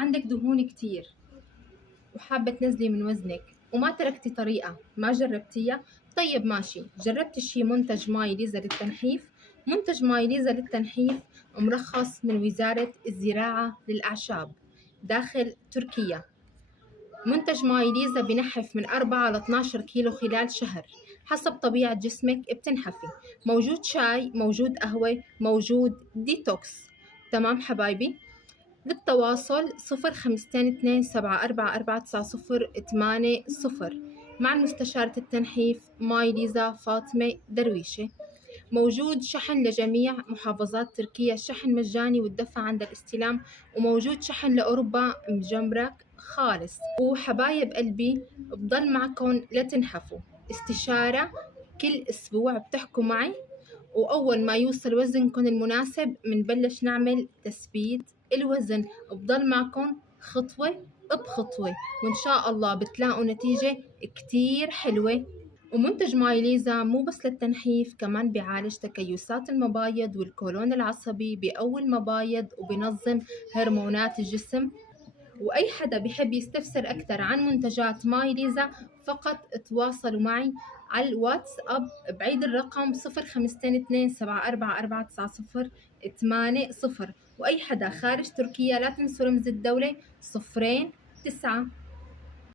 عندك دهون كتير وحابة تنزلي من وزنك وما تركتي طريقة ما جربتيها؟ طيب ماشي، جربتي شي منتج ماي ليزا للتنحيف؟ منتج ماي ليزا للتنحيف مرخص من وزارة الزراعة للأعشاب داخل تركيا. منتج ماي ليزا بنحف من 4 ل 12 كيلو خلال شهر حسب طبيعة جسمك بتنحفي. موجود شاي، موجود قهوة، موجود ديتوكس. تمام حبايبي؟ للتواصل 0522744490 مع المستشارة التنحيف ماي ليزا فاطمة درويشة. موجود شحن لجميع محافظات تركيا، الشحن مجاني والدفع عند الاستلام، وموجود شحن لأوروبا مجمرك خالص. وحبايب قلبي بضل معكم لتنحفوا، استشارة كل أسبوع بتحكوا معي، وأول ما يوصل وزنكم المناسب منبلش نعمل تثبيت الوزن. بضل معكم خطوة بخطوة وإن شاء الله بتلاقوا نتيجة كتير حلوة. ومنتج ماي ليزا مو بس للتنحيف، كمان بيعالج تكيسات المبايض والكولون العصبي، بيقوي المبايض وبينظم هرمونات الجسم. وأي حدا بيحب يستفسر أكثر عن منتجات ماي ليزا فقط تواصلوا معي على الواتس أب بعيد الرقم 0522744490. وأي حدا خارج تركيا لا تنسوا رمز الدولة 09.